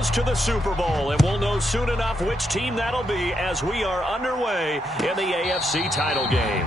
goes to the Super Bowl, and we'll know soon enough which team that'll be as we are underway in the AFC title game.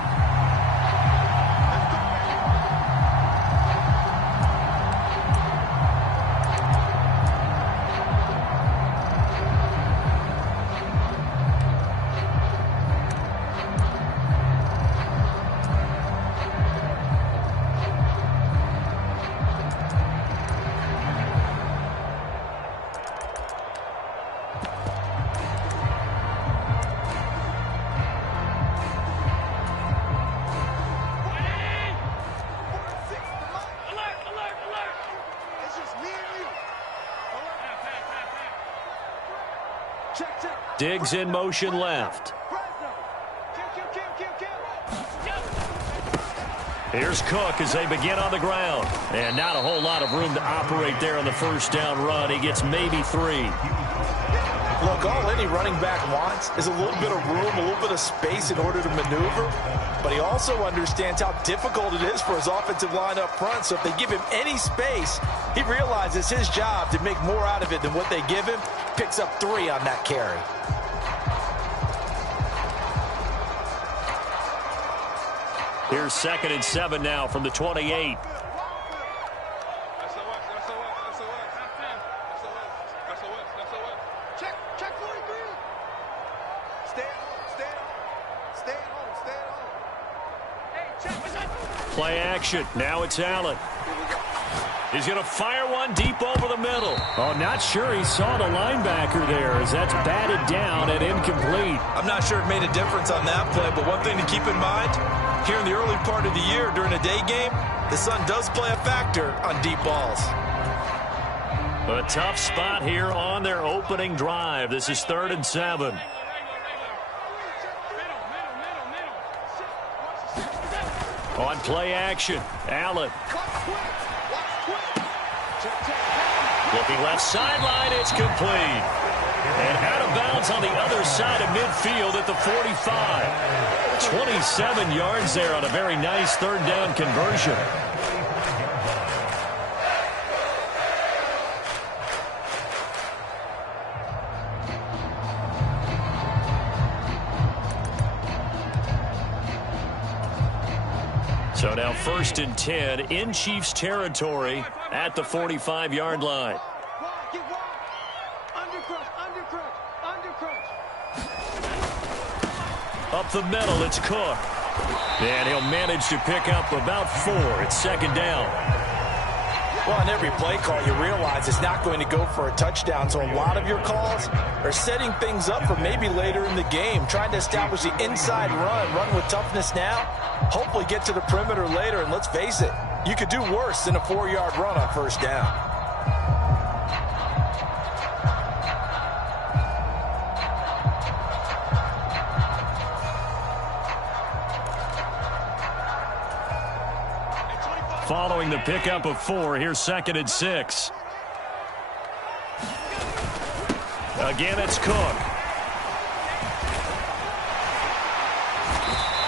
Diggs in motion left. Here's Cook as they begin on the ground. And not a whole lot of room to operate there on the first down run. He gets maybe 3. Look, all any running back wants is a little bit of room, a little bit of space in order to maneuver. But he also understands how difficult it is for his offensive line up front. So if they give him any space, he realizes his job to make more out of it than what they give him. Picks up 3 on that carry. Here's 2nd and 7 now from the 28. Play action. Now it's Allen. He's going to fire one deep over the middle. Oh, not sure he saw the linebacker there as that's batted down and incomplete. I'm not sure it made a difference on that play, but one thing to keep in mind, here in the early part of the year during a day game, the sun does play a factor on deep balls. A tough spot here on their opening drive. This is 3rd and 7. On play action, Allen. Looking left sideline, it's complete. And out of bounds on the other side of midfield at the 45. 27 yards there on a very nice 3rd down conversion. So now 1st and 10 in Chiefs territory at the 45-yard line. Up the middle, it's Cook. And he'll manage to pick up about 4. It's 2nd down. Well, on every play call, you realize it's not going to go for a touchdown. So a lot of your calls are setting things up for maybe later in the game, trying to establish the inside run with toughness now, hopefully get to the perimeter later. And let's face it, you could do worse than a 4-yard run on 1st down. Following the pickup of 4, here's 2nd and 6. Again, it's Cook.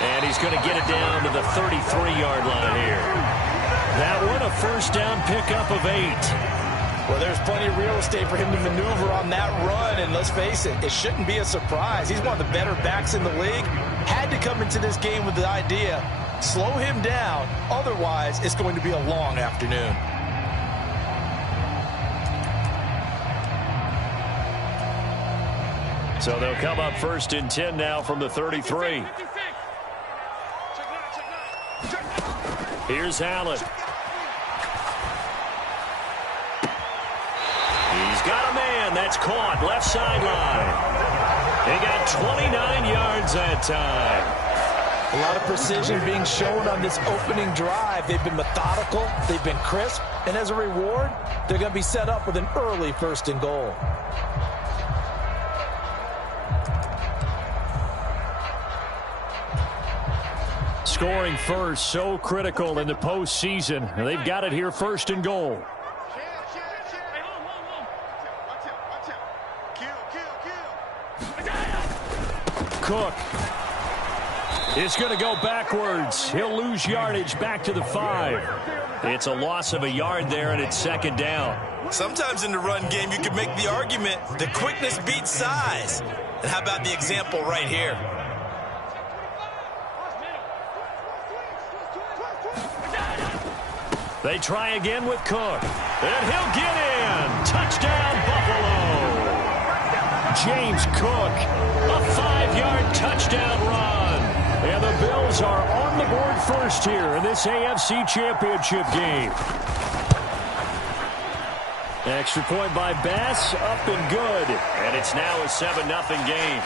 And he's going to get it down to the 33-yard line here. That one a 1st down pickup of 8. Well, there's plenty of real estate for him to maneuver on that run, and let's face it, it shouldn't be a surprise. He's one of the better backs in the league. Had to come into this game with the idea, slow him down, otherwise it's going to be a long afternoon. So they'll come up 1st and 10 now from the 33. Here's Allen. He's got a man. That's caught. Left sideline. He got 29 yards that time. A lot of precision being shown on this opening drive. They've been methodical. They've been crisp. And as a reward, they're going to be set up with an early 1st and goal. Scoring first, so critical in the postseason. They've got it here 1st and goal. Cook. It's going to go backwards. He'll lose yardage back to the 5. It's a loss of a yard there, and it's second down. Sometimes in the run game, you can make the argument that quickness beats size. And how about the example right here? They try again with Cook. And he'll get in. Touchdown, Buffalo. James Cook, a 5-yard touchdown run. And the Bills are on the board first here in this AFC Championship game. Extra point by Bass, up and good. And it's now a 7-0 game.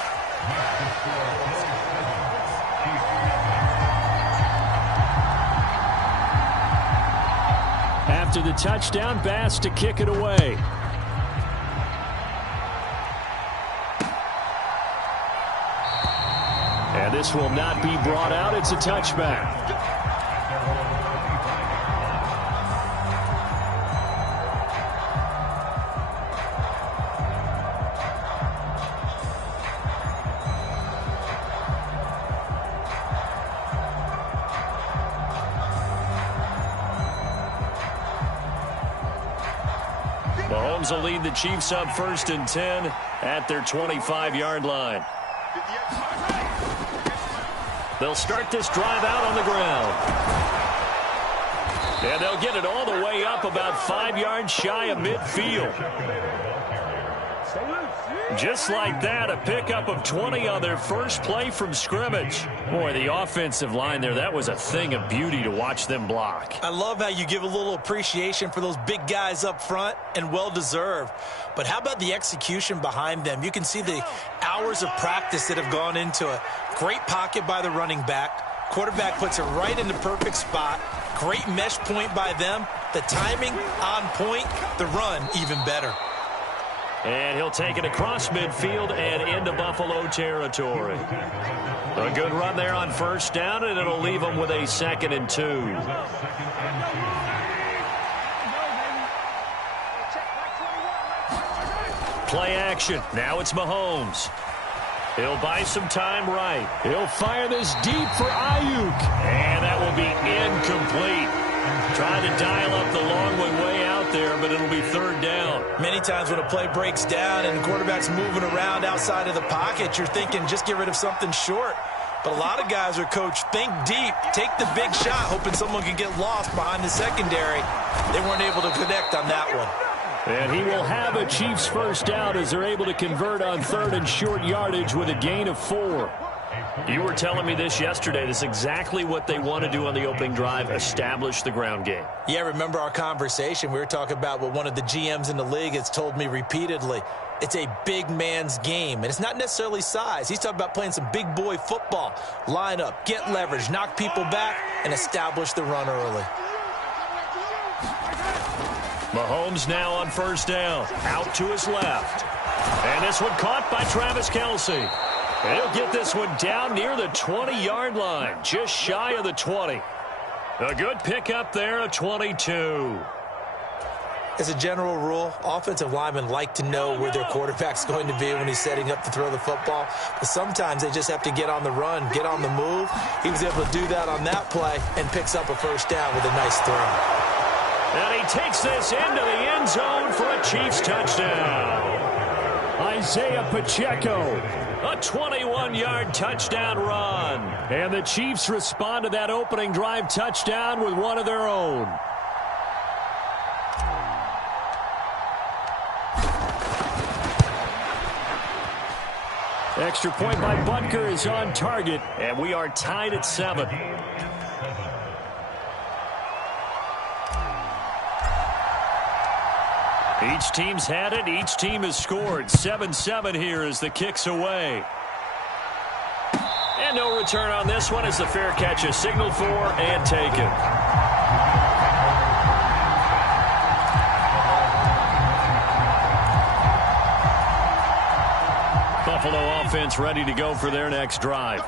After the touchdown, Bass to kick it away. And this will not be brought out. It's a touchback. Mahomes will lead the Chiefs up 1st and 10 at their 25-yard line. They'll start this drive out on the ground. And they'll get it all the way up about 5 yards shy of midfield. Just like that, a pickup of 20 on their first play from scrimmage. Boy, the offensive line there, that was a thing of beauty to watch them block. I love how you give a little appreciation for those big guys up front, and well-deserved. But how about the execution behind them? You can see the hours of practice that have gone into it. Great pocket by the running back. Quarterback puts it right in the perfect spot. Great mesh point by them. The timing on point. The run even better. And he'll take it across midfield and into Buffalo territory. A good run there on 1st down, and it'll leave them with a 2nd and 2. Play action. Now it's Mahomes. He'll buy some time right. He'll fire this deep for Ayuk. And that will be incomplete. Trying to dial up the long way out there, but it'll be 3rd down. Many times when a play breaks down and the quarterback's moving around outside of the pocket, you're thinking just get rid of something short. But a lot of guys are coached, think deep, take the big shot, hoping someone can get lost behind the secondary. They weren't able to connect on that one. And he will have a Chiefs 1st down as they're able to convert on 3rd and short yardage with a gain of 4. You were telling me this yesterday. This is exactly what they want to do on the opening drive, establish the ground game. Yeah, remember our conversation? We were talking about what one of the GMs in the league has told me repeatedly. It's a big man's game, and it's not necessarily size. He's talking about playing some big boy football. Line up, get leverage, knock people back, and establish the run early. Mahomes now on 1st down. Out to his left. And this one caught by Travis Kelce. And he'll get this one down near the 20-yard line, just shy of the 20. A good pickup there, a 22. As a general rule, offensive linemen like to know where their quarterback's going to be when he's setting up to throw the football. But sometimes they just have to get on the run, get on the move. He was able to do that on that play and picks up a 1st down with a nice throw. And he takes this into the end zone for a Chiefs touchdown. Isaiah Pacheco, a 21-yard touchdown run. And the Chiefs respond to that opening drive touchdown with one of their own. Extra point by Butker is on target, and we are tied at 7. Each team's had it. Each team has scored. 7-7 here as the kick's away. And no return on this one as the fair catch is signaled for and taken. Buffalo offense ready to go for their next drive.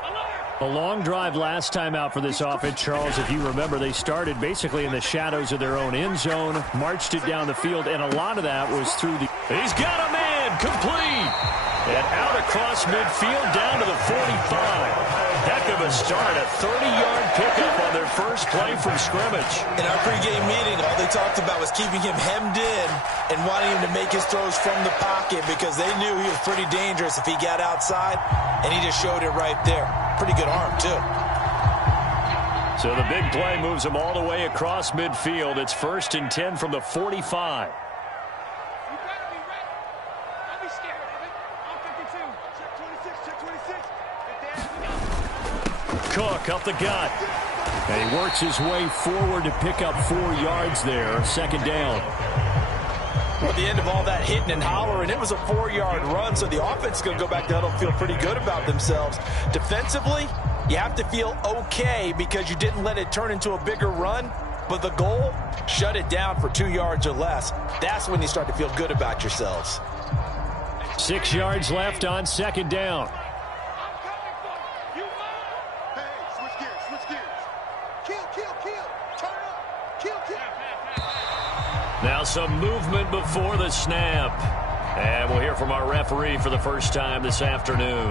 A long drive last time out for this offense, Charles. If you remember, they started basically in the shadows of their own end zone, marched it down the field, and a lot of that was through the... He's got a man, complete! And out across midfield down to the 45. That heck of a start. A 30-yard pickup on their first play from scrimmage. In our pregame meeting, all they talked about was keeping him hemmed in and wanting him to make his throws from the pocket because they knew he was pretty dangerous if he got outside, and he just showed it right there. Pretty good arm, too. So the big play moves them all the way across midfield. It's 1st and 10 from the 45. Cook up the gut. And he works his way forward to pick up 4 yards there. 2nd down. Well, at the end of all that hitting and hollering, it was a 4-yard run, so the offense is going to go back to huddle and feel pretty good about themselves. Defensively, you have to feel okay because you didn't let it turn into a bigger run, but the goal, shut it down for 2 yards or less. That's when you start to feel good about yourselves. 6 yards left on 2nd down. Now some movement before the snap. And we'll hear from our referee for the first time this afternoon.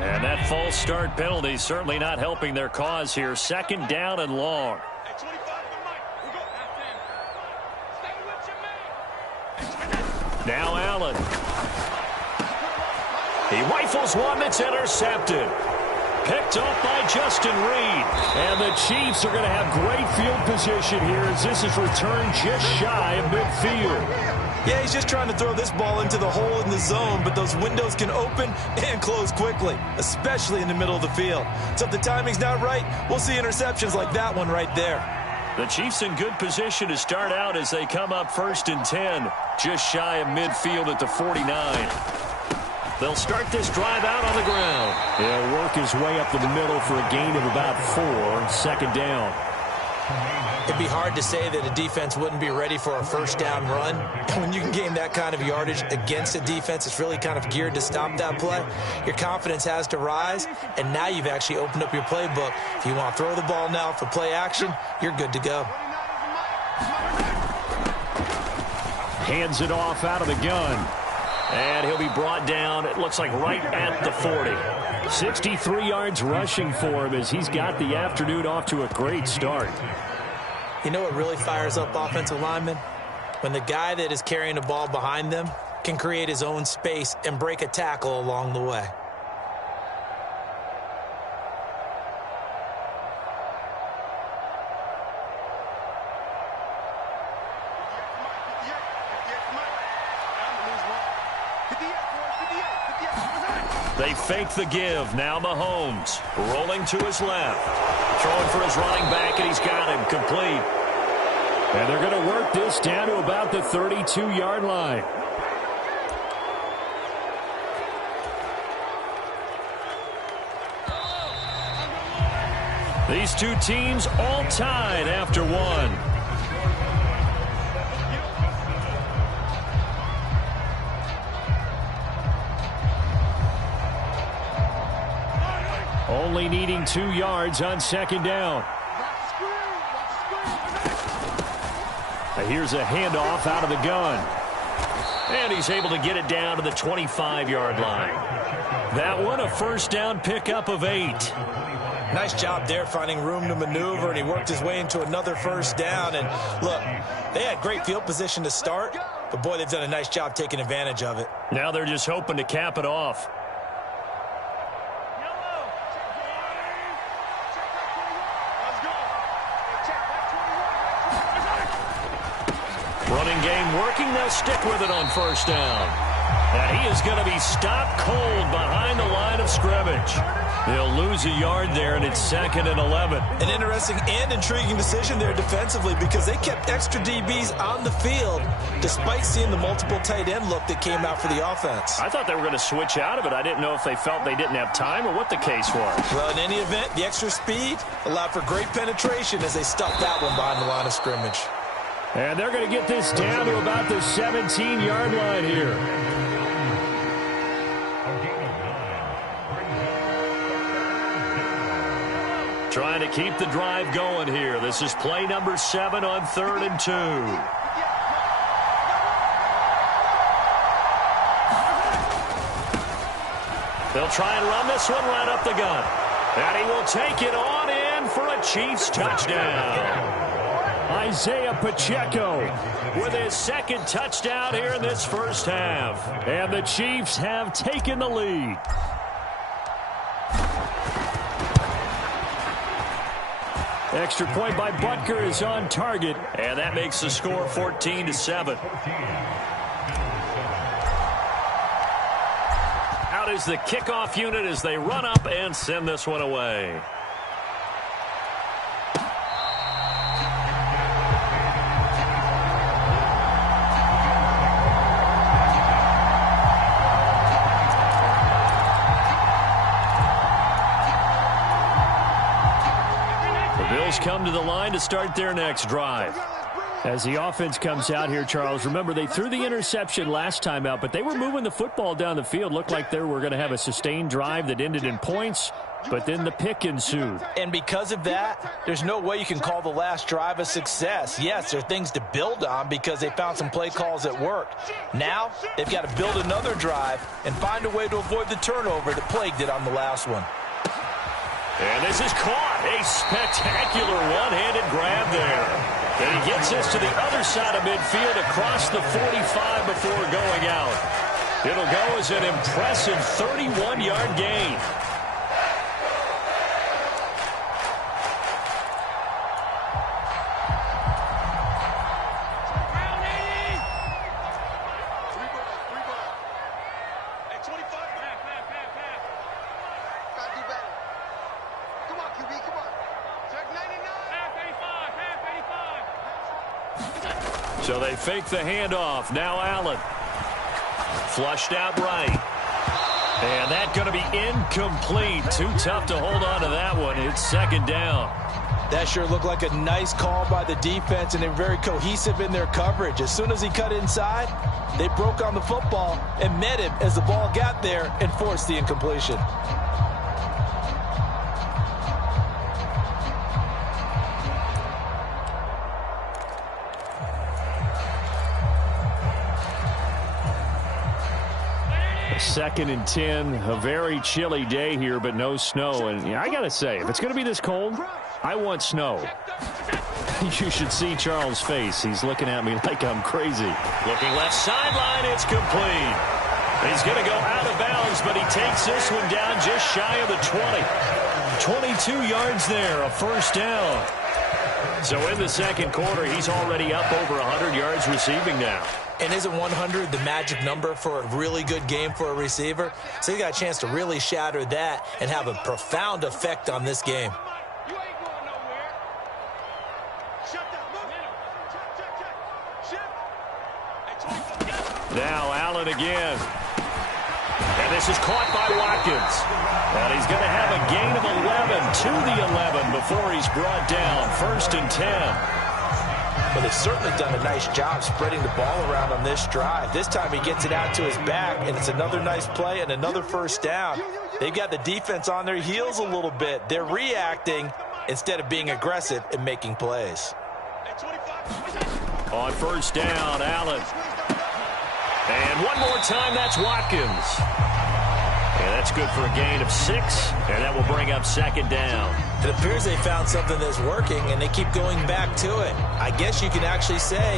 And that false start penalty certainly not helping their cause here. 2nd down and long. Now Allen. He rifles one that's intercepted. Picked off by Justin Reed. And the Chiefs are going to have great field position here as this is returned just shy of midfield. Yeah, he's just trying to throw this ball into the hole in the zone, but those windows can open and close quickly, especially in the middle of the field. So if the timing's not right, we'll see interceptions like that one right there. The Chiefs in good position to start out as they come up 1st and 10, just shy of midfield at the 49. They'll start this drive out on the ground. He'll work his way up the middle for a gain of about 4, 2nd down. It'd be hard to say that a defense wouldn't be ready for a 1st down run. When you can gain that kind of yardage against a defense that's really kind of geared to stop that play, your confidence has to rise, and now you've actually opened up your playbook. If you want to throw the ball now for play action, you're good to go. Hands it off out of the gun. And he'll be brought down, it looks like right at the 40. 63 yards rushing for him as he's got the afternoon off to a great start. You know what really fires up offensive linemen? When the guy that is carrying the ball behind them can create his own space and break a tackle along the way. They fake the give. Now Mahomes rolling to his left. Throwing for his running back, and he's got him complete. And they're going to work this down to about the 32-yard line. These two teams all tied after one. Only needing 2 yards on 2nd down. Here's a handoff out of the gun. And he's able to get it down to the 25-yard line. That one, a 1st down pickup of 8. Nice job there finding room to maneuver, and he worked his way into another 1st down. And look, they had great field position to start, but boy, they've done a nice job taking advantage of it. Now they're just hoping to cap it off. Running game working. They'll stick with it on 1st down. And he is going to be stopped cold behind the line of scrimmage. They'll lose a yard there, and it's 2nd and 11. An interesting and intriguing decision there defensively because they kept extra DBs on the field despite seeing the multiple tight end look that came out for the offense. I thought they were going to switch out of it. I didn't know if they felt they didn't have time or what the case was. Well, in any event, the extra speed allowed for great penetration as they stuffed that one behind the line of scrimmage. And they're going to get this down to about the 17-yard line here. Trying to keep the drive going here. This is play number 7 on 3rd and 2. They'll try and run this one right up the gut. And he will take it on in for a Chiefs touchdown. Isaiah Pacheco with his second touchdown here in this first half. And the Chiefs have taken the lead. Extra point by Butker is on target. And that makes the score 14-7. Out is the kickoff unit as they run up and send this one away. Come to the line to start their next drive. As the offense comes out here, Charles, remember they threw the interception last time out, but they were moving the football down the field. Looked like they were going to have a sustained drive that ended in points, but then the pick ensued. And because of that, there's no way you can call the last drive a success. Yes, there are things to build on because they found some play calls that worked. Now, they've got to build another drive and find a way to avoid the turnover that plagued it on the last one. And this is caught. A spectacular one-handed grab there. And he gets this to the other side of midfield across the 45 before going out. It'll go as an impressive 31-yard gain. So they fake the handoff. Now Allen. Flushed out right. And that's going to be incomplete. Too tough to hold on to that one. It's second down. That sure looked like a nice call by the defense, and they're very cohesive in their coverage. As soon as he cut inside, they broke on the football and met him as the ball got there and forced the incompletion. Second and 10, a very chilly day here, but no snow. And I got to say, if it's going to be this cold, I want snow. You should see Charles' face. He's looking at me like I'm crazy. Looking left sideline, it's complete. He's going to go out of bounds, but he takes this one down just shy of the 20. 22 yards there, a first down. So in the second quarter, he's already up over 100 yards receiving now. And isn't 100 the magic number for a really good game for a receiver? So he got a chance to really shatter that and have a profound effect on this game. Now Allen again. And this is caught by Watkins. And he's going to have a gain of 11 to the 11 before he's brought down. First and 10. But they've certainly done a nice job spreading the ball around on this drive. This time he gets it out to his back, and it's another nice play and another first down. They've got the defense on their heels a little bit. They're reacting instead of being aggressive and making plays. On first down, Allen. And one more time, that's Watkins. And that's good for a gain of 6, and that will bring up second down. It appears they found something that's working, and they keep going back to it. I guess you can actually say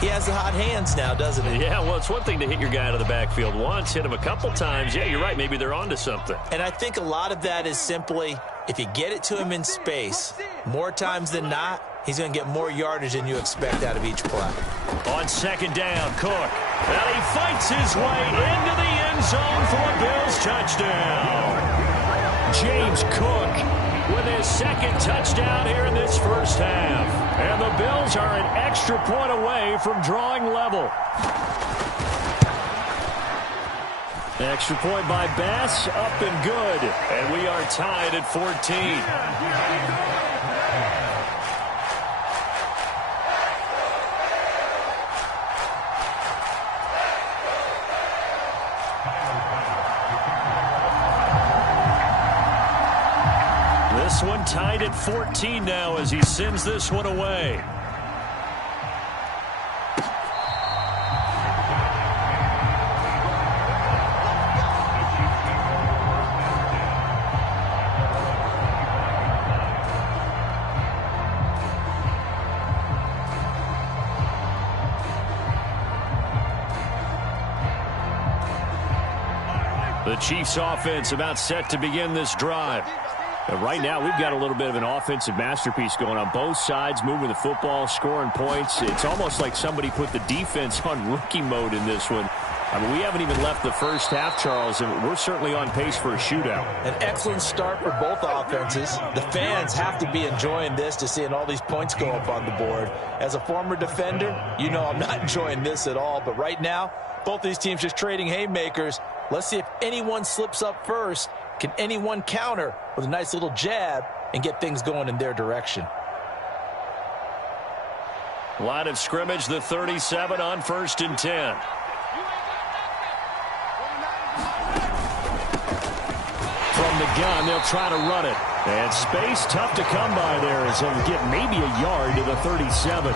he has the hot hands now, doesn't he? Yeah, well, it's one thing to hit your guy out of the backfield once, hit him a couple times. Yeah, you're right. Maybe they're onto something. And I think a lot of that is simply if you get it to him in space, more times than not, he's going to get more yardage than you expect out of each play. On second down, Cook. And he fights his way into the end zone for a Bills touchdown. James Cook with his second touchdown here in this first half. And the Bills are an extra point away from drawing level. Extra point by Bass, up and good. And we are tied at 14. This one tied at 14 now as he sends this one away. The Chiefs offense about set to begin this drive. And right now, we've got a little bit of an offensive masterpiece going on both sides, moving the football, scoring points. It's almost like somebody put the defense on rookie mode in this one. I mean, we haven't even left the first half, Charles, and we're certainly on pace for a shootout. An excellent start for both offenses. The fans have to be enjoying this to seeing all these points go up on the board. As a former defender, you know I'm not enjoying this at all. But right now, both these teams just trading haymakers. Let's see if anyone slips up first. Can anyone counter with a nice little jab and get things going in their direction? Line of scrimmage, the 37 on 1st and 10. From the gun, they'll try to run it. And space tough to come by there as he'll get maybe a yard to the 37.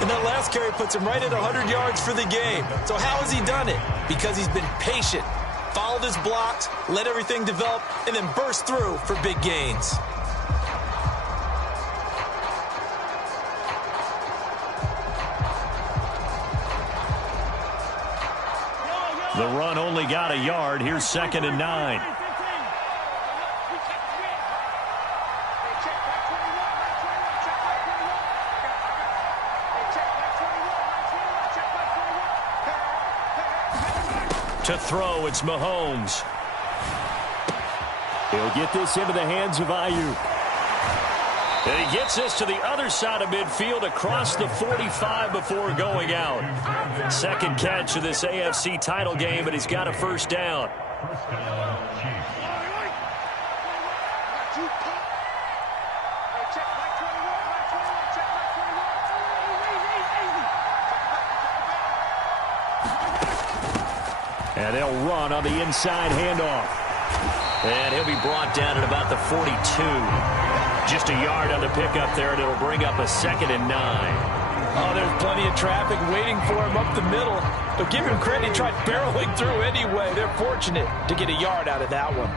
And that last carry puts him right at 100 yards for the game. So how has he done it? Because he's been patient, followed his blocks, let everything develop, and then burst through for big gains. The run only got a yard. Here's 2nd and 9. To throw, it's Mahomes. He'll get this into the hands of Ayuk. And he gets this to the other side of midfield across the 45 before going out. Second catch of this AFC title game, but he's got a first down. And they'll run on the inside handoff. And he'll be brought down at about the 42. Just a yard on the pickup there, and it'll bring up a 2nd and 9. Oh, there's plenty of traffic waiting for him up the middle. But give him credit, he tried barreling through anyway. They're fortunate to get a yard out of that one.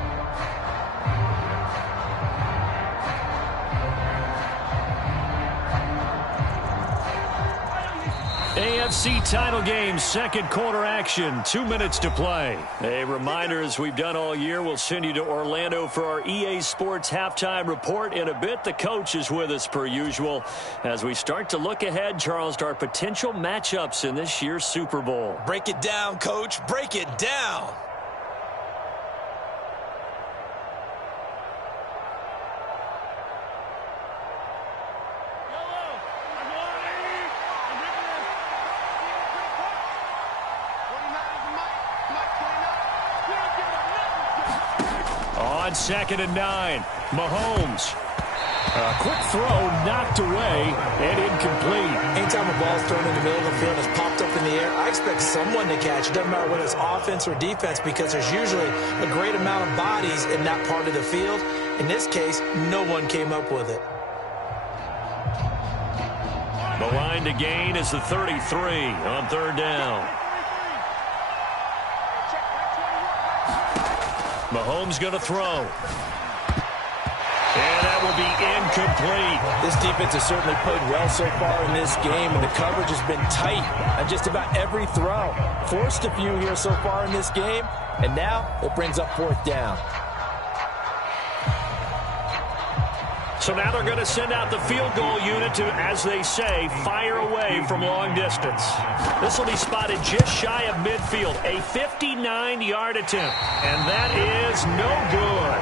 AFC title game, second quarter action, 2 minutes to play. A reminder, as we've done all year, we'll send you to Orlando for our EA Sports halftime report. In a bit, the coach is with us per usual as we start to look ahead, Charles, to our potential matchups in this year's Super Bowl. Break it down, Coach. Break it down. On 2nd and 9, Mahomes. A quick throw knocked away and incomplete. Anytime a ball's thrown in the middle of the field and it's popped up in the air, I expect someone to catch. It doesn't matter whether it's offense or defense because there's usually a great amount of bodies in that part of the field. In this case, no one came up with it. The line to gain is the 33 on 3rd down. Mahomes going to throw. And that will be incomplete. This defense has certainly played well so far in this game, and the coverage has been tight on just about every throw. Forced a few here so far in this game, and now it brings up 4th down. So now they're going to send out the field goal unit to, as they say, fire away from long distance. This will be spotted just shy of midfield, a 59-yard attempt. And that is no good.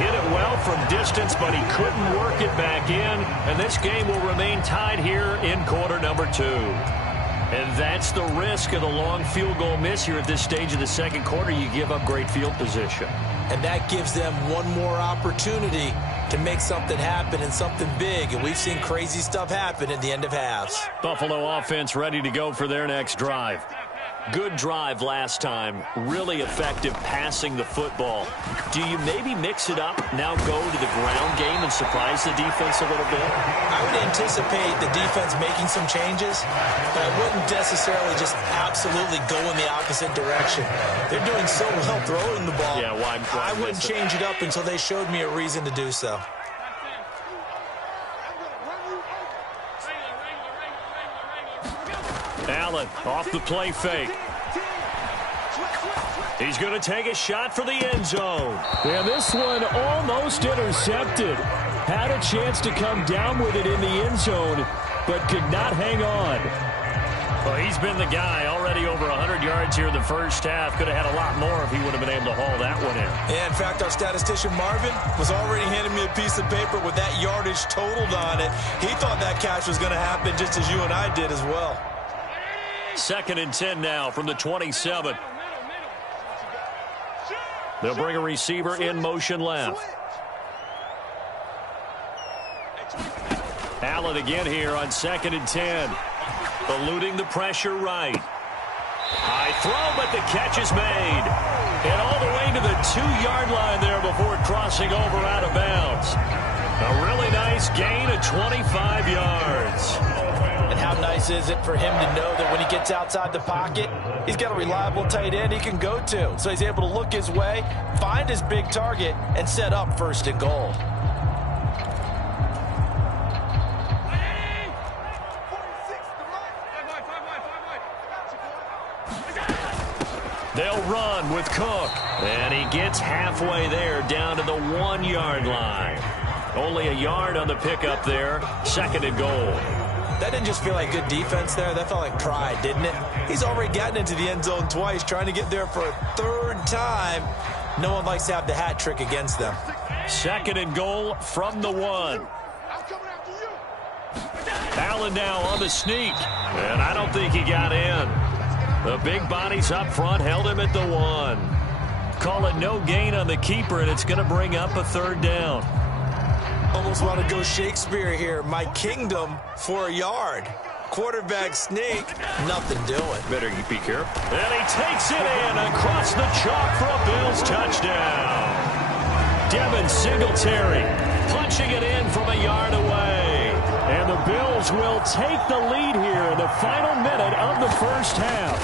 Hit it well from distance, but he couldn't work it back in. And this game will remain tied here in quarter number 2. And that's the risk of the long field goal miss here at this stage of the second quarter. You give up great field position. And that gives them one more opportunity to make something happen and something big. And we've seen crazy stuff happen at the end of halves. Buffalo offense ready to go for their next drive. Good drive last time. Really effective passing the football. Do you maybe mix it up, now go to the ground game and surprise the defense a little bit? I would anticipate the defense making some changes, but I wouldn't necessarily just absolutely go in the opposite direction. They're doing so well throwing the ball. Yeah, why I wouldn't change it up until they showed me a reason to do so. Allen off the play fake. He's going to take a shot for the end zone. Yeah, this one almost intercepted. Had a chance to come down with it in the end zone, but could not hang on. Well, he's been the guy already over 100 yards here in the first half. Could have had a lot more if he would have been able to haul that one in. Yeah, in fact, our statistician Marvin was already handing me a piece of paper with that yardage totaled on it. He thought that catch was going to happen just as you and I did as well. 2nd and 10 now from the 27. They'll bring a receiver in motion left. Allen again here on 2nd and 10. Eluding the pressure right. High throw, but the catch is made. And all the way to the 2-yard line there before crossing over out of bounds. A really nice gain of 25 yards. And how nice is it for him to know that when he gets outside the pocket, he's got a reliable tight end he can go to. So he's able to look his way, find his big target, and set up 1st and goal. They'll run with Cook. And he gets halfway there down to the 1-yard line. Only a yard on the pickup there. 2nd and goal. That didn't just feel like good defense there. That felt like pride, didn't it? He's already gotten into the end zone twice, trying to get there for a 3rd time. No one likes to have the hat trick against them. 2nd and goal from the 1. Allen now on the sneak. And I don't think he got in. The big bodies up front held him at the 1. Call it no gain on the keeper, and it's going to bring up a 3rd down. Almost want to go Shakespeare here. My kingdom for a yard. Quarterback sneak, nothing doing. Better be careful. And he takes it in across the chalk for a Bills touchdown. Devin Singletary punching it in from a yard away. And the Bills will take the lead here in the final minute of the first half.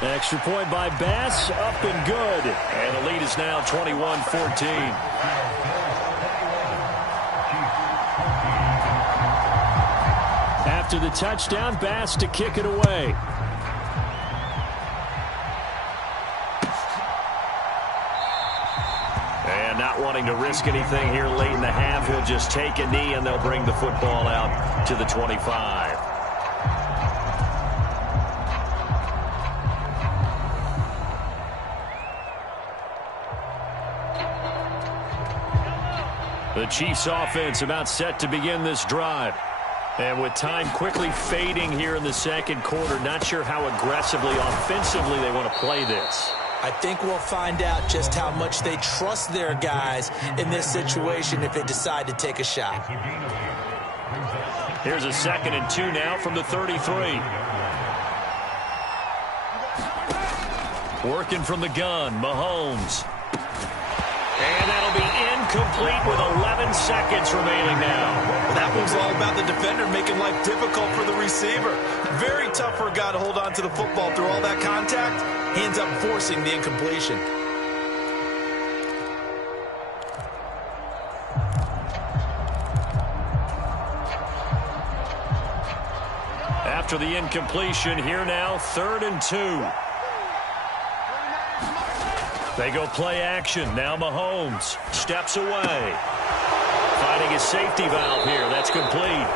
Extra point by Bass, up and good. And the lead is now 21-14. After the touchdown, Bass to kick it away. And not wanting to risk anything here late in the half, he'll just take a knee and they'll bring the football out to the 25. The Chiefs offense about set to begin this drive. And with time quickly fading here in the 2nd quarter, not sure how aggressively, offensively they want to play this. I think we'll find out just how much they trust their guys in this situation if they decide to take a shot. Here's a 2nd and 2 now from the 33. Working from the gun, Mahomes. And that'll be incomplete with 11 seconds remaining now. That one's all about the defender making life difficult for the receiver. Very tough for a guy to hold on to the football through all that contact. He ends up forcing the incompletion. After the incompletion, here now, 3rd and 2. They go play action. Now Mahomes steps away. Finding his safety valve here. That's complete.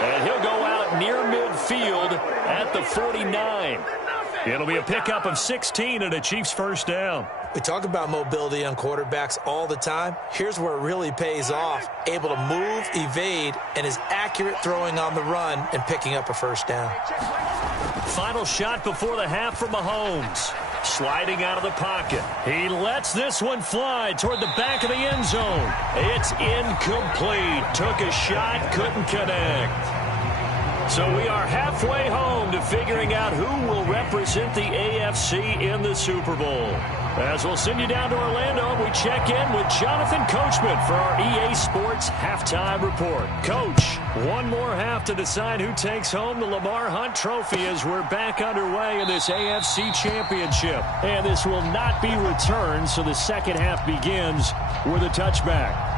And he'll go out near midfield at the 49. It'll be a pickup of 16 and a Chiefs 1st down. We talk about mobility on quarterbacks all the time. Here's where it really pays off. Able to move, evade, and is accurate throwing on the run and picking up a 1st down. Final shot before the half from Mahomes. Sliding out of the pocket. He lets this one fly toward the back of the end zone. It's incomplete. Took a shot, couldn't connect. So we are halfway home to figuring out who will represent the AFC in the Super Bowl. As we'll send you down to Orlando, we check in with Jonathan Coachman for our EA Sports Halftime Report. Coach, one more half to decide who takes home the Lamar Hunt Trophy as we're back underway in this AFC Championship. And this will not be returned, so the second half begins with a touchback.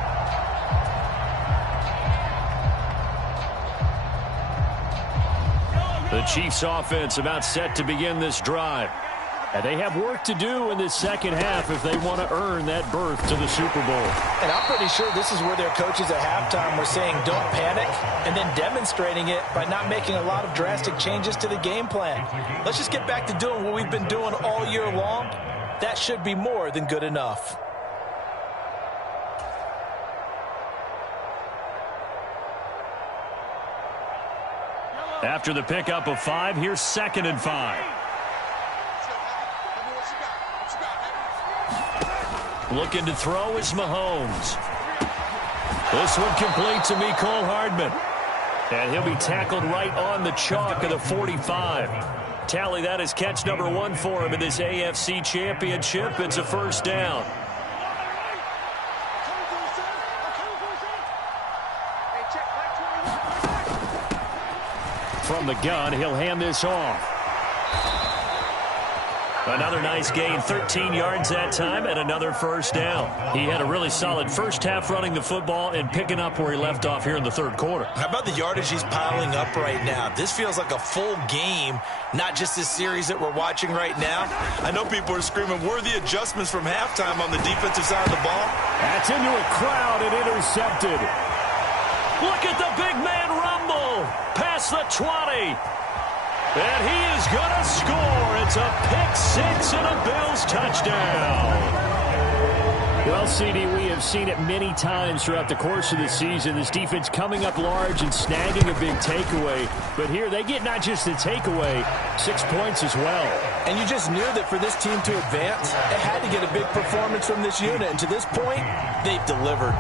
The Chiefs offense about set to begin this drive. And they have work to do in this second half if they want to earn that berth to the Super Bowl. And I'm pretty sure this is where their coaches at halftime were saying don't panic, and then demonstrating it by not making a lot of drastic changes to the game plan. Let's just get back to doing what we've been doing all year long. That should be more than good enough. After the pickup of 5, here's 2nd and 5. Looking to throw is Mahomes. This one complete to Mecole Hardman. And he'll be tackled right on the chalk of the 45. Tally, that is catch number 1 for him in this AFC Championship. It's a first down. From the gun, he'll hand this off. Another nice gain, 13 yards that time, and another first down. He had a really solid first half running the football and picking up where he left off here in the third quarter. How about the yardage he's piling up right now? This feels like a full game, not just this series that we're watching right now. I know people are screaming, worthy adjustments from halftime on the defensive side of the ball. That's into a crowd and intercepted. Look at the big man rumble past the 20. And he is going to score. It's a pick-6 and a Bills touchdown. Well, CD, we have seen it many times throughout the course of the season. This defense coming up large and snagging a big takeaway. But here they get not just the takeaway, 6 points as well. And you just knew that for this team to advance, they had to get a big performance from this unit. And to this point, they've delivered.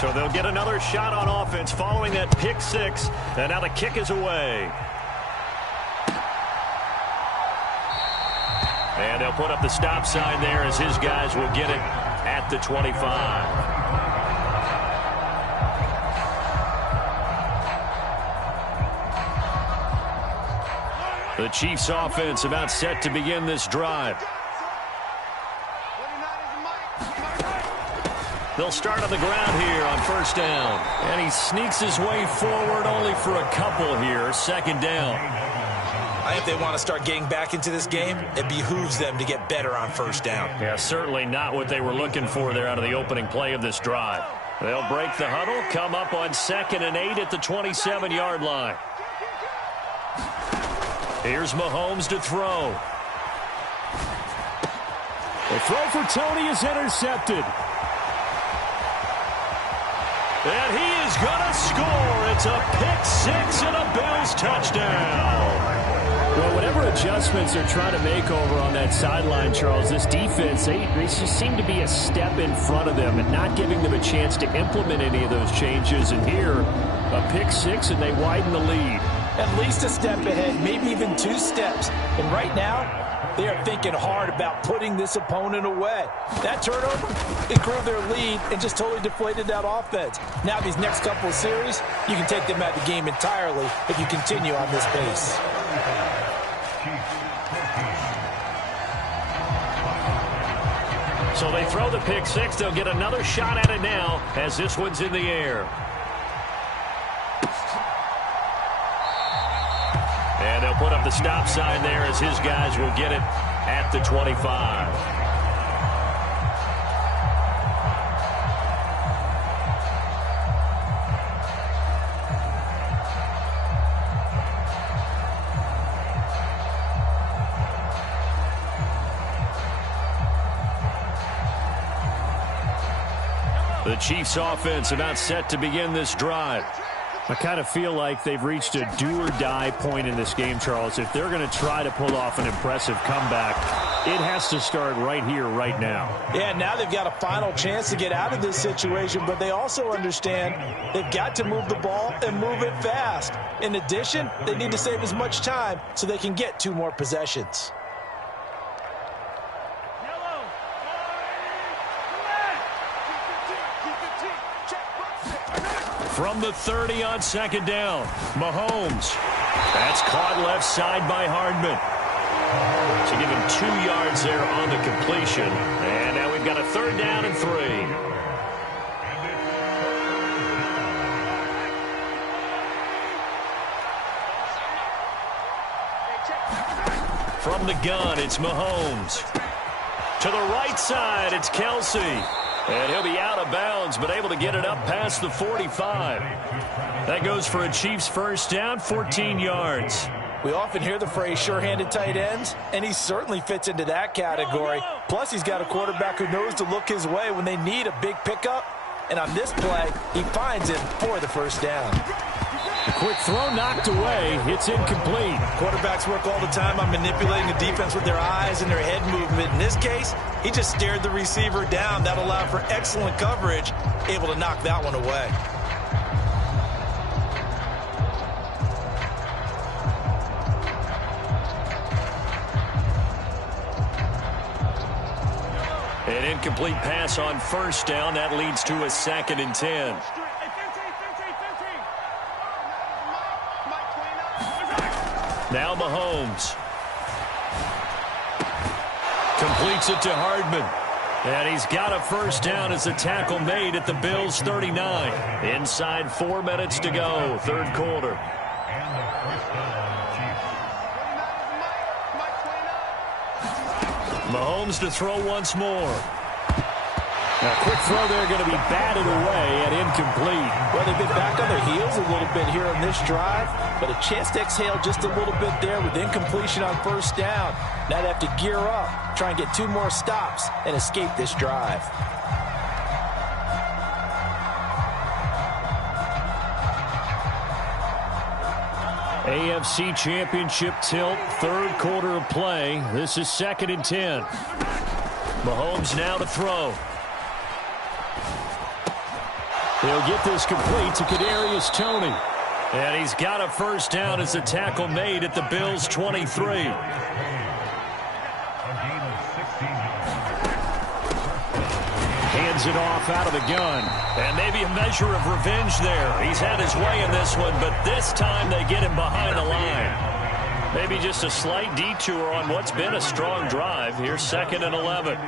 So they'll get another shot on offense following that pick-6. And now the kick is away. And they'll put up the stop sign there as his guys will get it at the 25. The Chiefs offense about set to begin this drive. They'll start on the ground here on first down. And he sneaks his way forward only for a couple here. Second down. I think they want to start getting back into this game. It behooves them to get better on first down. Yeah, certainly not what they were looking for there out of the opening play of this drive. They'll break the huddle, come up on 2nd and 8 at the 27-yard line. Here's Mahomes to throw. The throw for Tony is intercepted. And he is going to score. It's a pick-6 and a Bills touchdown. Well, whatever adjustments they're trying to make over on that sideline, Charles, this defense, they just seem to be a step in front of them and not giving them a chance to implement any of those changes. And here, a pick-6, and they widen the lead. At least a step ahead, maybe even 2 steps. And right now, they are thinking hard about putting this opponent away. That turnover, it grew their lead and just totally deflated that offense. Now these next couple of series, you can take them out of the game entirely if you continue on this pace. So they throw the pick-6. They'll get another shot at it now as this one's in the air. And they'll put up the stop sign there as his guys will get it at the 25. The Chiefs offense about set to begin this drive. I kind of feel like they've reached a do-or-die point in this game, Charles. If they're going to try to pull off an impressive comeback, It has to start right here, right now. Yeah, now they've got a final chance to get out of this situation, but they also understand they've got to move the ball and move it fast. In addition, they need to save as much time so they can get 2 more possessions. From the 30 on second down, Mahomes. That's caught left side by Hardman. To give him 2 yards there on the completion. And now we've got a 3rd down and 3. From the gun, it's Mahomes. To the right side, it's Kelsey. And he'll be out of bounds, but able to get it up past the 45. That goes for a Chiefs first down, 14 yards. We often hear the phrase sure-handed tight ends, and he certainly fits into that category. Plus, he's got a quarterback who knows to look his way when they need a big pickup. And on this play, he finds it for the first down. The quick throw knocked away. It's incomplete. Quarterbacks work all the time on manipulating the defense with their eyes and their head movement. In this case, he just stared the receiver down. That allowed for excellent coverage, able to knock that one away. An incomplete pass on first down. That leads to a 2nd and 10. Now Mahomes. Completes it to Hardman. And he's got a first down as the tackle made at the Bills' 39. Inside 4 minutes to go, 3rd quarter. Mahomes to throw once more. Now, quick throw there going to be batted away and incomplete. Well, they've been back on their heels a little bit here on this drive, but a chance to exhale just a little bit there with incompletion on first down. Now they have to gear up, try and get 2 more stops, and escape this drive. AFC Championship tilt, 3rd quarter of play. This is 2nd and 10. Mahomes now to throw. He'll get this complete to Kadarius Toney. And he's got a first down as the tackle made at the Bills' 23. Hands it off out of the gun. And maybe a measure of revenge there. He's had his way in this one, but this time they get him behind the line. Maybe just a slight detour on what's been a strong drive. Here's 2nd and 11.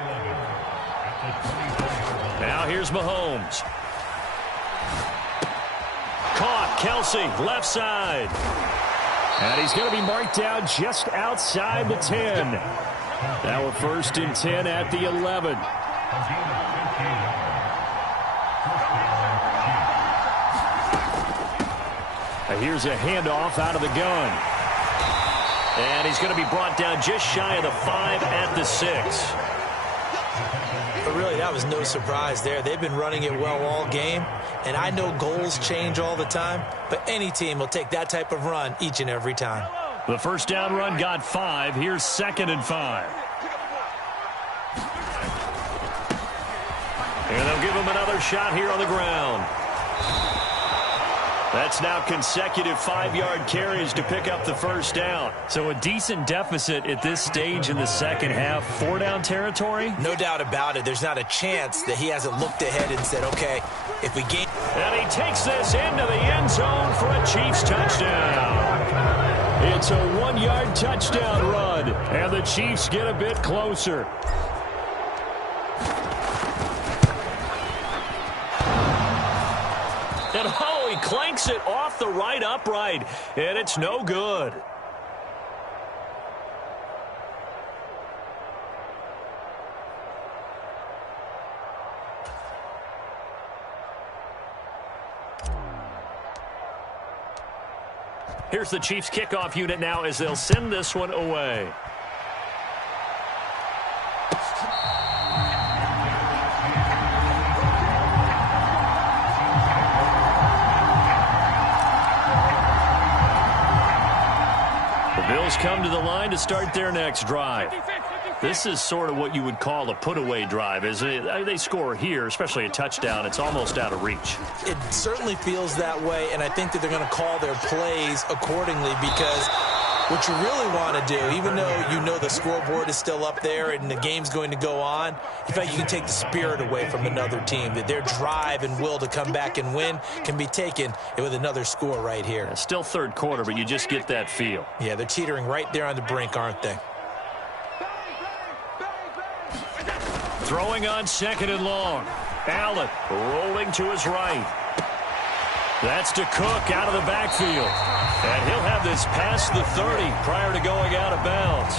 Now here's Mahomes. Caught, Kelsey, left side. And he's going to be marked down just outside the 10. Now a 1st and 10 at the 11. Here's a handoff out of the gun. And he's going to be brought down just shy of the 5 at the 6. But really, that was no surprise there. They've been running it well all game, and I know goals change all the time, but any team will take that type of run each and every time. The first down run got 5. Here's 2nd and 5. And they'll give him another shot here on the ground. That's now consecutive 5-yard carries to pick up the first down. So a decent deficit at this stage in the second half. 4-down territory? No doubt about it. There's not a chance that he hasn't looked ahead and said, okay, if we gain... And he takes this into the end zone for a Chiefs touchdown. It's a 1-yard touchdown run, and the Chiefs get a bit closer. And oh, he clanks it off the right upright, and it's no good. Here's the Chiefs kickoff unit now as they'll send this one away. The Bills come to the line to start their next drive. This is sort of what you would call a put-away drive. They score here, especially a touchdown, it's almost out of reach. It certainly feels that way, and I think that they're going to call their plays accordingly, because what you really want to do, even though you know the scoreboard is still up there and the game's going to go on, in fact, you can take the spirit away from another team, that their drive and will to come back and win can be taken with another score right here. Still third quarter, but you just get that feel. Yeah, they're teetering right there on the brink, aren't they? Throwing on second and long. Allen rolling to his right. That's to Cook out of the backfield. And he'll have this past the 30 prior to going out of bounds.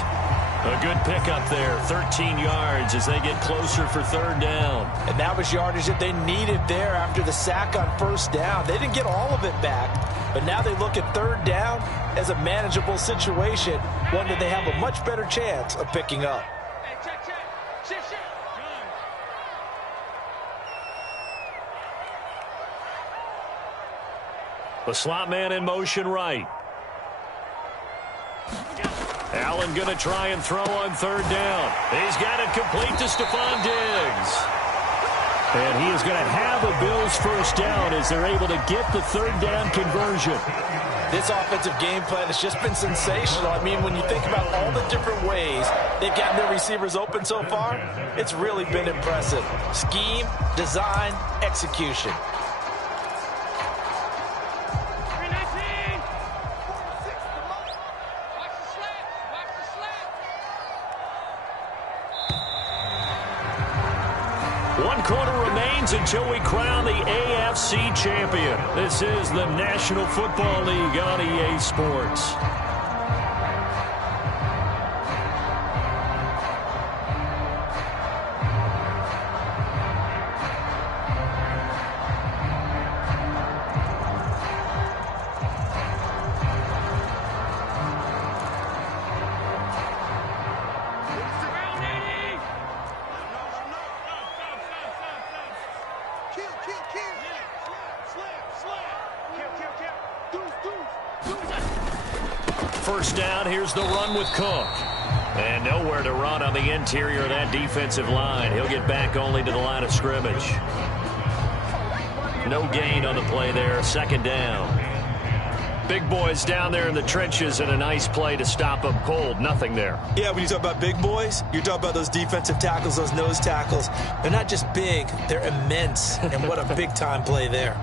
A good pickup there, 13 yards as they get closer for third down. And that was yardage that they needed there after the sack on first down. They didn't get all of it back, but now they look at third down as a manageable situation, one that they have a much better chance of picking up. The slot man in motion right. Allen going to try and throw on third down. He's got it complete to Stephon Diggs. And he is going to have a Bills first down as they're able to get the third down conversion. This offensive game plan has just been sensational. I mean, when you think about all the different ways they've gotten their receivers open so far, it's really been impressive. Scheme, design, execution. One quarter remains until we crown the AFC champion. This is the National Football League on EA Sports. First down, here's the run with Cook. And nowhere to run on the interior of that defensive line. He'll get back only to the line of scrimmage. No gain on the play there, second down. Big boys down there in the trenches and a nice play to stop them cold. Nothing there. Yeah, when you talk about big boys, you're talking about those defensive tackles, those nose tackles. They're not just big, they're immense. And what a big-time play there.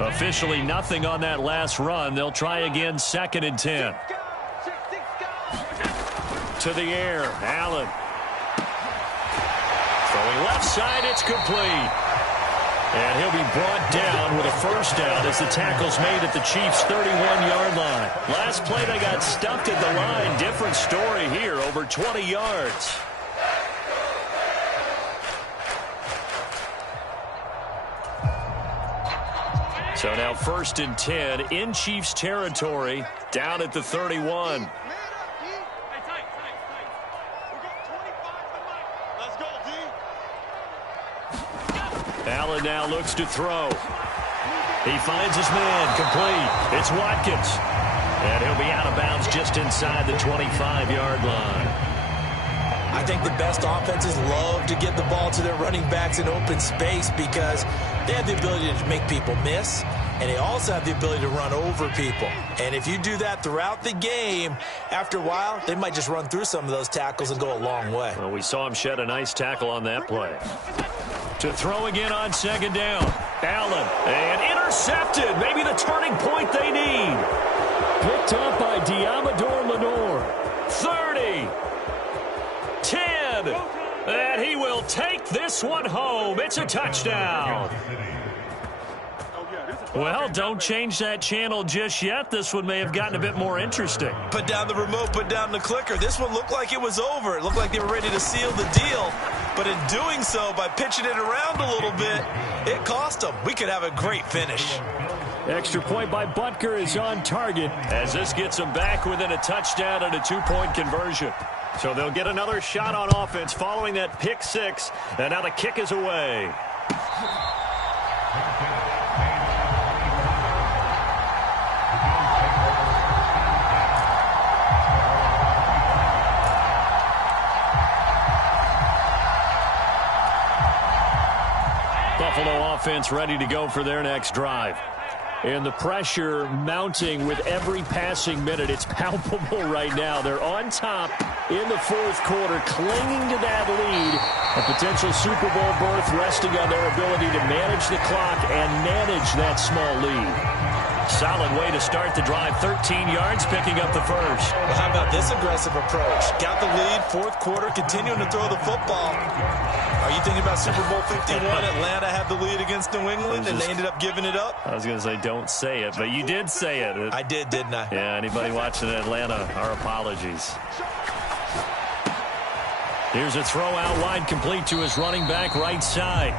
Officially nothing on that last run. They'll try again, second and 10. To the air, Allen. Throwing left side, it's complete. And he'll be brought down with a first down as the tackle's made at the Chiefs' 31-yard line. Last play, they got stuffed at the line. Different story here, over 20 yards. So now first and 10 in Chiefs territory, down at the 31. Allen now looks to throw. He finds his man, complete. It's Watkins. And he'll be out of bounds just inside the 25-yard line. I think the best offenses love to get the ball to their running backs in open space because they have the ability to make people miss, and they also have the ability to run over people. And if you do that throughout the game, after a while, they might just run through some of those tackles and go a long way. Well, we saw him shed a nice tackle on that play. To throw again on second down. Allen, and intercepted. Maybe the turning point they need. Picked up by Diamador Lenore. 30. 10. And he will take this one home. It's a touchdown. Well, don't change that channel just yet. This one may have gotten a bit more interesting. Put down the remote, put down the clicker. This one looked like it was over. It looked like they were ready to seal the deal. But in doing so, by pitching it around a little bit, it cost them. We could have a great finish. Extra point by Butker is on target as this gets them back within a touchdown and a two-point conversion. So they'll get another shot on offense following that pick six. And now the kick is away. Buffalo offense ready to go for their next drive. And the pressure mounting with every passing minute. It's palpable right now. They're on top in the fourth quarter, clinging to that lead. A potential Super Bowl berth resting on their ability to manage the clock and manage that small lead. Solid way to start the drive. 13 yards, picking up the first. Well, how about this aggressive approach? Got the lead, fourth quarter, continuing to throw the football. Are you thinking about Super Bowl 51? Atlanta had the lead against New England, and they ended up giving it up? I was going to say, don't say it, but you did say it. I did, didn't I? Yeah, anybody watching Atlanta, our apologies. Here's a throw out wide, complete to his running back right side.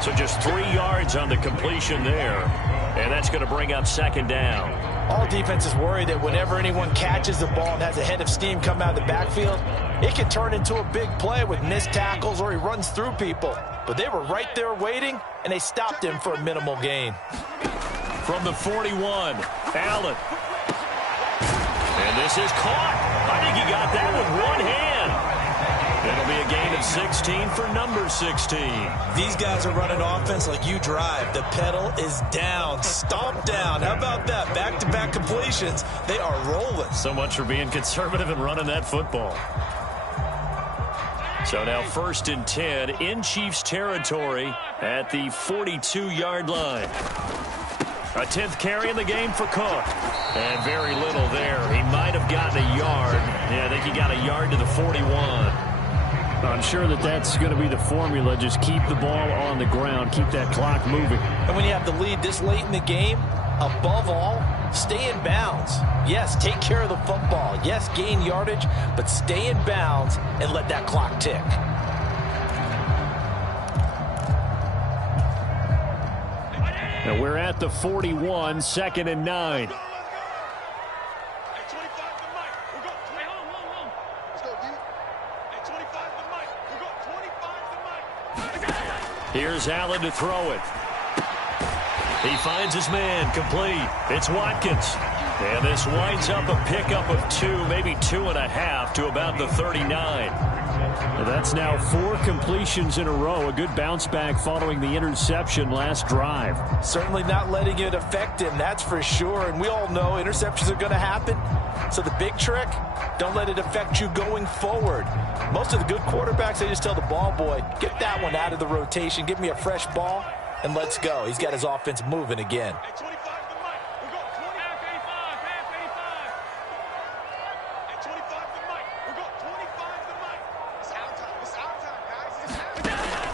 So just 3 yards on the completion there. And that's going to bring up second down. All defenses worry that whenever anyone catches the ball and has a head of steam come out of the backfield, it can turn into a big play with missed tackles or he runs through people. But they were right there waiting, and they stopped him for a minimal gain. From the 41, Allen. And this is caught. I think he got that with one hand. It'll be a gain of 16 for number 16. These guys are running offense like you drive. The pedal is down, stomp down. How about that? Back-to-back completions. They are rolling. So much for being conservative and running that football. So now 1st and 10 in Chiefs territory at the 42-yard line. A 10th carry in the game for Cook. And very little there. He might have gotten a yard. Yeah, I think he got a yard to the 41. I'm sure that's going to be the formula. Just keep the ball on the ground. Keep that clock moving. And when you have the lead this late in the game, above all, stay in bounds. Yes, take care of the football. Yes, gain yardage, but stay in bounds and let that clock tick. Now we're at the 41, 2nd and 9. Here's Allen to throw it. He finds his man, complete. It's Watkins. And this winds up a pickup of 2, maybe 2.5 to about the 39. Well, that's now 4 completions in a row. A good bounce back following the interception last drive. Certainly not letting it affect him, that's for sure. And we all know interceptions are going to happen. So the big trick, don't let it affect you going forward. Most of the good quarterbacks, they just tell the ball boy, get that one out of the rotation, give me a fresh ball, and let's go. He's got his offense moving again.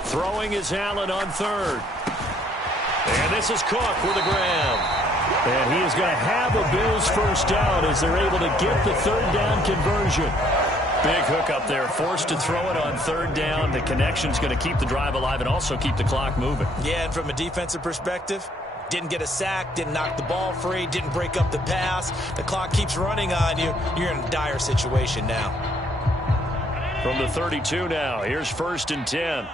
Throwing is Allen on 3rd. And this is Cook with a grab. And he is going to have a Bills first down as they're able to get the 3rd down conversion. Big hook up there, forced to throw it on 3rd down. The connection's going to keep the drive alive and also keep the clock moving. Yeah, and from a defensive perspective, didn't get a sack, didn't knock the ball free, didn't break up the pass. The clock keeps running on you. You're in a dire situation now. From the 32 now, here's 1st and 10.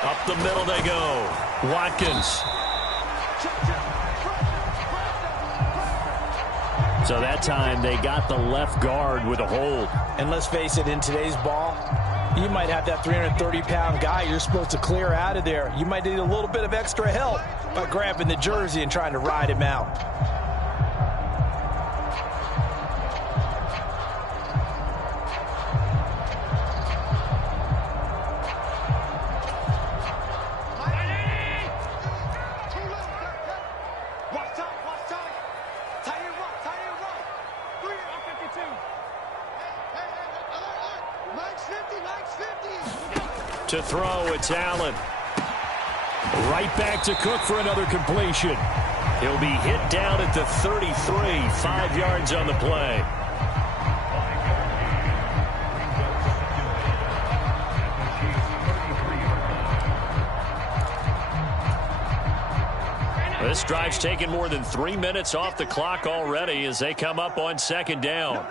Up the middle they go. Watkins. So that time they got the left guard with a hold. And let's face it, in today's ball, you might have that 330-pound guy you're supposed to clear out of there. You might need a little bit of extra help by grabbing the jersey and trying to ride him out. To throw, it's Allen. Right back to Cook for another completion. He'll be hit down at the 33, 5 yards on the play. This drive's taken more than 3 minutes off the clock already as they come up on 2nd down.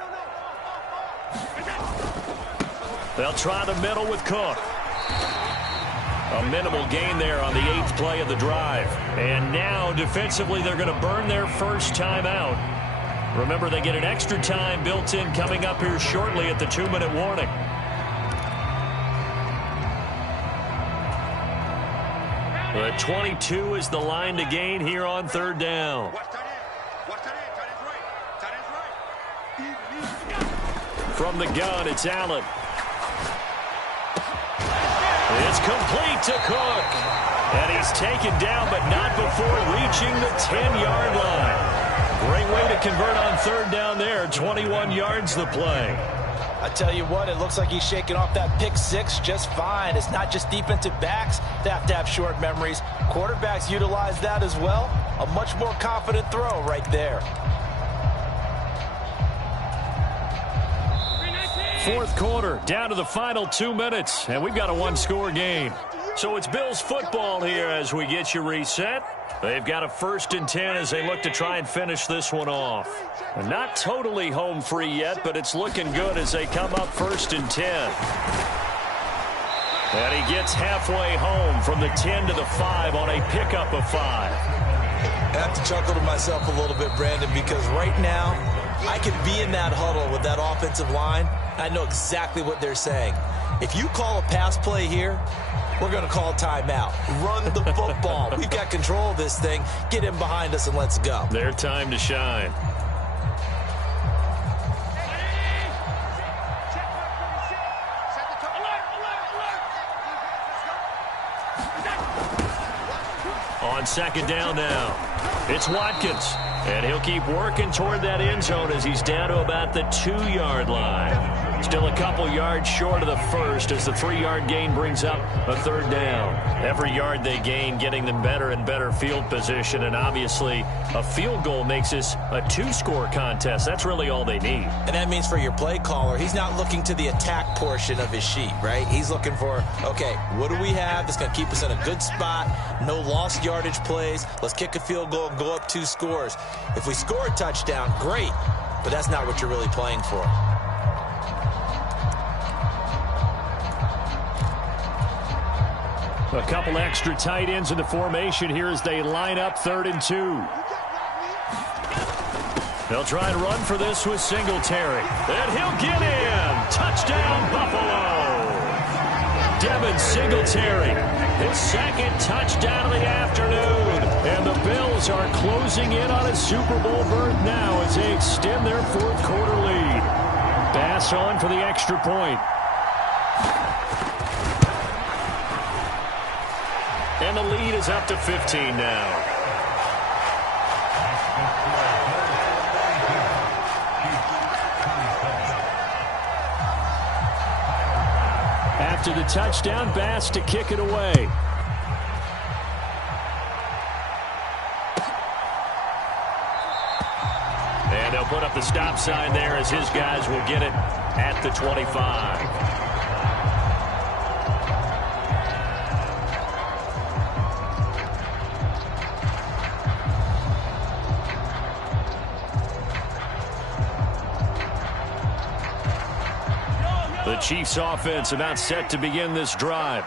They'll try the middle with Cook. A minimal gain there on the 8th play of the drive. And now, defensively, they're going to burn their first time out. Remember, they get an extra time built in coming up here shortly at the 2-minute warning. But 22 is the line to gain here on third down. From the gun, it's Allen. It's complete to Cook. And he's taken down, but not before reaching the 10-yard line. Great way to convert on third down there. 21 yards the play. I tell you what, it looks like he's shaking off that pick six just fine. It's not just defensive backs that have to have short memories. Quarterbacks utilize that as well. A much more confident throw right there. Fourth quarter, down to the final 2 minutes, and we've got a one-score game. So it's Bills football here as we get you reset. They've got a 1st and 10 as they look to try and finish this one off. Not totally home free yet, but it's looking good as they come up 1st and 10. And he gets halfway home from the 10 to the 5 on a pickup of 5. I have to chuckle to myself a little bit, Brandon, because right now I could be in that huddle with that offensive line. I know exactly what they're saying. If you call a pass play here, we're going to call timeout. Run the football. We've got control of this thing. Get him behind us and let's go. Their time to shine. On second down now, it's Watkins. And he'll keep working toward that end zone as he's down to about the 2-yard line. Still a couple yards short of the first as the 3-yard gain brings up a third down. Every yard they gain getting them better and better field position, and obviously a field goal makes this a 2-score contest. That's really all they need. And that means for your play caller, he's not looking to the attack portion of his sheet, right? He's looking for, okay, what do we have that's going to keep us in a good spot? No lost yardage plays. Let's kick a field goal and go up 2 scores. If we score a touchdown, great, but that's not what you're really playing for. A couple extra tight ends in the formation here as they line up 3rd and 2. They'll try and run for this with Singletary. And he'll get in. Touchdown, Buffalo. Devin Singletary, his 2nd touchdown of the afternoon. And the Bills are closing in on a Super Bowl berth now as they extend their 4th quarter lead. Bass on for the extra point. And the lead is up to 15 now. After the touchdown, Bass to kick it away. And they'll put up the stop sign there as his guys will get it at the 25. The Chiefs offense about set to begin this drive.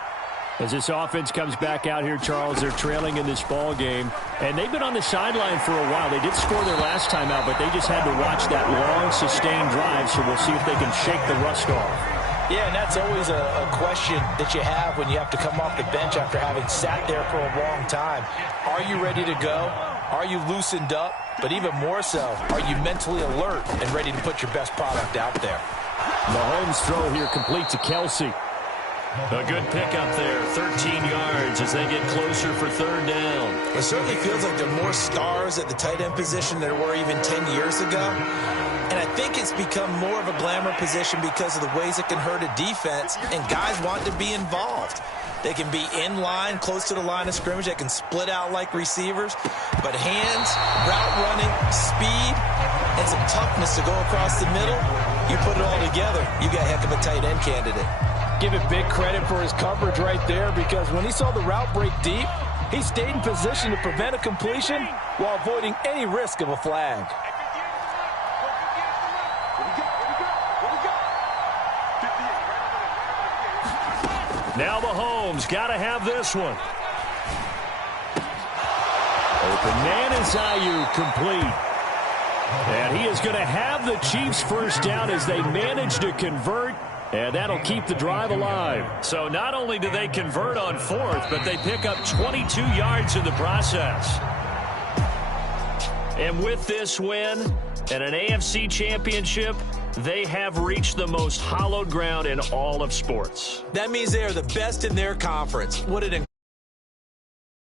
As this offense comes back out here, Charles, they're trailing in this ball game. And they've been on the sideline for a while. They did score their last time out, but they just had to watch that long, sustained drive. So we'll see if they can shake the rust off. Yeah, and that's always a question that you have when you have to come off the bench after having sat there for a long time. Are you ready to go? Are you loosened up? But even more so, are you mentally alert and ready to put your best product out there? Mahomes' throw here complete to Kelsey. A good pickup there, 13 yards as they get closer for 3rd down. It certainly feels like there are more stars at the tight end position than there were even 10 years ago. And I think it's become more of a glamour position because of the ways it can hurt a defense, and guys want to be involved. They can be in line, close to the line of scrimmage. They can split out like receivers. But hands, route running, speed, and some toughness to go across the middle, you put it all together, you got a heck of a tight end candidate. Give it big credit for his coverage right there, because when he saw the route break deep, he stayed in position to prevent a completion while avoiding any risk of a flag. Now Mahomes got to have this one. Open man is Ayuk, complete. And he is going to have the Chiefs first down as they manage to convert And that'll keep the drive alive. So not only do they convert on fourth, but they pick up 22 yards in the process. And with this win and an AFC championship, they have reached the most hallowed ground in all of sports. That means they are the best in their conference. What an